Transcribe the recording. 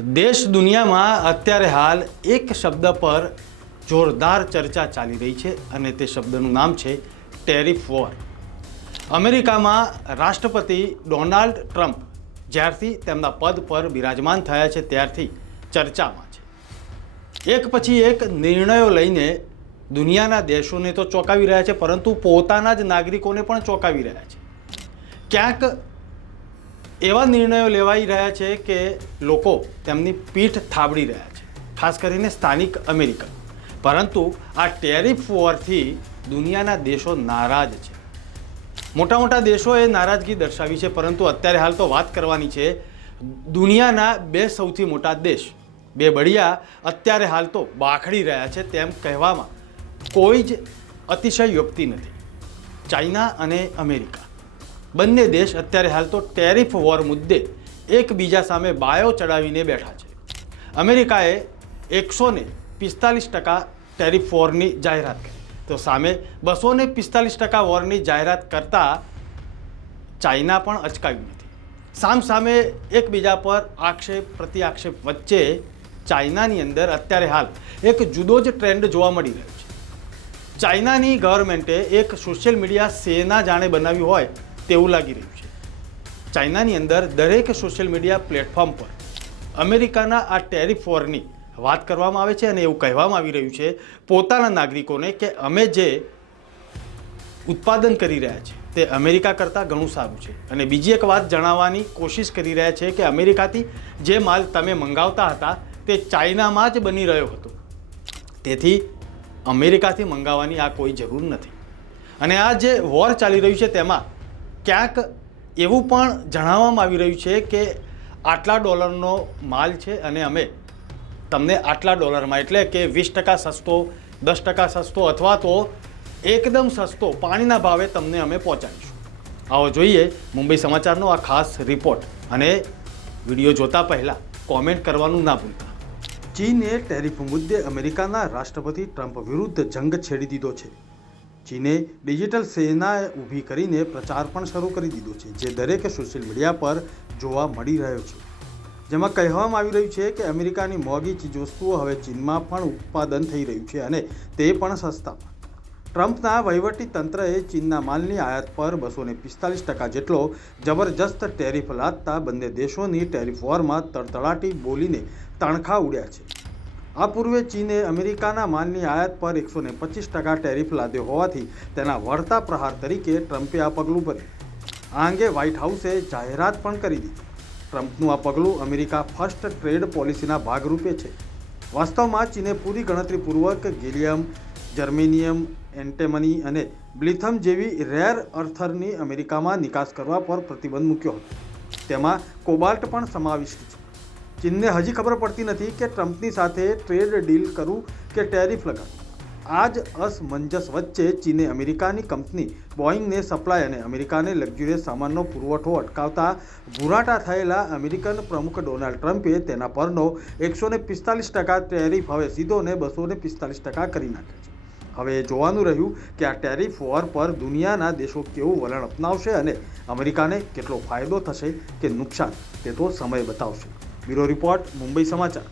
દેશ દુનિયામાં અત્યારે હાલ એક શબ્દ પર જોરદાર ચર્ચા ચાલી રહી છે અને તે શબ્દનું નામ છે ટેરિફ વોર. અમેરિકામાં રાષ્ટ્રપતિ ડોનાલ્ડ ટ્રમ્પ જ્યારથી તેમના પદ પર બિરાજમાન થયા છે, ત્યારથી ચર્ચામાં છે. એક પછી એક નિર્ણયો લઈને દુનિયાના દેશોને તો ચોંકાવી રહ્યા છે, પરંતુ પોતાના જ નાગરિકોને પણ ચોંકાવી રહ્યા છે. ક્યાંક એવા નિર્ણયો લેવાઈ રહ્યા છે કે લોકો તેમની પીઠ થાબડી રહ્યા છે, ખાસ કરીને સ્થાનિક અમેરિકન. પરંતુ આ ટેરિફ વોરથી દુનિયાના દેશો નારાજ છે. મોટા મોટા દેશોએ નારાજગી દર્શાવી છે, પરંતુ અત્યારે હાલ તો વાત કરવાની છે, દુનિયાના બે સૌથી મોટા દેશ, બે બળિયા, અત્યારે હાલ તો બાખડી રહ્યા છે તેમ કહેવામાં કોઈ જ અતિશયોક્તિ નથી. ચાઇના અને અમેરિકા. બંને દેશ અત્યારે હાલ તો ટેરિફ વોર મુદ્દે એકબીજા સામે બાયો ચડાવીને બેઠા છે. અમેરિકાએ એકસો ને પિસ્તાલીસ ટકા ટેરિફ વોરની જાહેરાત કરી. તો સામે બસો ને પિસ્તાલીસ ટકા વોરની જાહેરાત કરતાં ચાઇના પણ અચકાયું નથી. સામસામે એકબીજા પર આક્ષેપ પ્રતિ આક્ષેપ વચ્ચે ચાઇનાની અંદર અત્યારે હાલ એક જુદો જ ટ્રેન્ડ જોવા મળી રહ્યો છે. ચાઇનાની ગવર્મેન્ટે એક સોશિયલ મીડિયા સેના જાણે બનાવ્યું હોય તેવું લાગી રહ્યું છે. ચાઇનાની અંદર દરેક સોશિયલ મીડિયા પ્લેટફોર્મ પર અમેરિકાના આ ટેરિફ વોરની વાત કરવામાં આવે છે અને એવું કહેવામાં આવી રહ્યું છે પોતાના નાગરિકોને કે અમે જે ઉત્પાદન કરી રહ્યા છે તે અમેરિકા કરતાં ઘણું સારું છે. અને બીજી એક વાત જણાવવાની કોશિશ કરી રહ્યા છે કે અમેરિકાથી જે માલ તમે મંગાવતા હતા તે ચાઇનામાં જ બની રહ્યો હતો. તેથી અમેરિકાથી મંગાવવાની આ કોઈ જરૂર નથી. અને આ જે વોર ચાલી રહ્યું છે તેમાં ક્યાંક એવું પણ જણાવવામાં આવી રહ્યું છે કે આટલા ડોલરનો માલ છે અને અમે તમને આટલા ડોલરમાં, એટલે કે વીસ ટકા સસ્તો, દસ ટકા સસ્તો અથવા તો એકદમ સસ્તો પાણીના ભાવે તમને અમે પહોંચાડીશું. આવો જોઈએ મુંબઈ સમાચારનો આ ખાસ રિપોર્ટ અને વીડિયો જોતા પહેલાં કોમેન્ટ કરવાનું ના ભૂલતા. ચીને ટેરિફ મુદ્દે અમેરિકાના રાષ્ટ્રપતિ ટ્રમ્પ વિરુદ્ધ જંગ છેડી દીધો છે. ચીને ડિજિટલ સેના ઊભી કરીને પ્રચાર પણ શરૂ કરી દીધો છે, જે દરેક સોશિયલ મીડિયા પર જોવા મળી રહ્યો છે. જેમાં કહેવામાં આવી રહ્યું છે કે અમેરિકાની મોંઘી ચીજવસ્તુઓ હવે ચીનમાં પણ ઉત્પાદન થઈ રહ્યું છે અને તે પણ સસ્તામાં. ટ્રમ્પના વહીવટી તંત્રએ ચીનના માલની આયાત પર બસો પિસ્તાલીસ ટકા જેટલો જબરજસ્ત ટેરિફ લાદતા બંને દેશોની ટેરિફ વોરમાં તડતડાટી બોલીને તણખા ઉડ્યા છે. આ પૂર્વે ચીને અમેરિકાના માલની આયાત પર એકસો ને પચીસ ટકા ટેરિફ લાદ્યો હોવાથી તેના વળતા પ્રહાર તરીકે ટ્રમ્પે આ પગલું ભર્યું. આ અંગે વ્હાઇટ હાઉસે જાહેરાત પણ કરી દીધી. ટ્રમ્પનું આ પગલું અમેરિકા ફર્સ્ટ ટ્રેડ પોલિસીના ભાગરૂપે છે. વાસ્તવમાં ચીને પૂરી ગણતરીપૂર્વક ગેલિયમ, જર્મેનિયમ, એન્ટેમની અને બ્લિથમ જેવી રેર અર્થરની અમેરિકામાં નિકાસ કરવા પર પ્રતિબંધ મૂક્યો હતો. તેમાં કોબાલ્ટ પણ સમાવિષ્ટ છે. ચીનને હજી ખબર પડતી નથી કે ટ્રમ્પની સાથે ટ્રેડ ડીલ કરવું કે ટેરિફ લગાવવું આ જ અસમંજસ વચ્ચે ચીને અમેરિકાની કંપની બોઈંગને સપ્લાય અને અમેરિકાને લક્ઝુરિયસ સામાનનો પુરવઠો અટકાવતા ભૂરાટા થયેલા અમેરિકન પ્રમુખ ડોનાલ્ડ ટ્રમ્પે તેના પરનો એકસો ને પિસ્તાલીસ ટકા ટેરિફ હવે સીધો ને બસો ને પિસ્તાલીસ ટકા કરી નાખ્યો છે. હવે જોવાનું રહ્યું કે આ ટેરિફ વોર પર દુનિયાના દેશો કેવું વલણ અપનાવશે અને અમેરિકાને કેટલો ફાયદો થશે કે નુકસાન, તે તો સમય બતાવશે. બ્યુરો રિપોર્ટ મુંબઈ સમાચાર.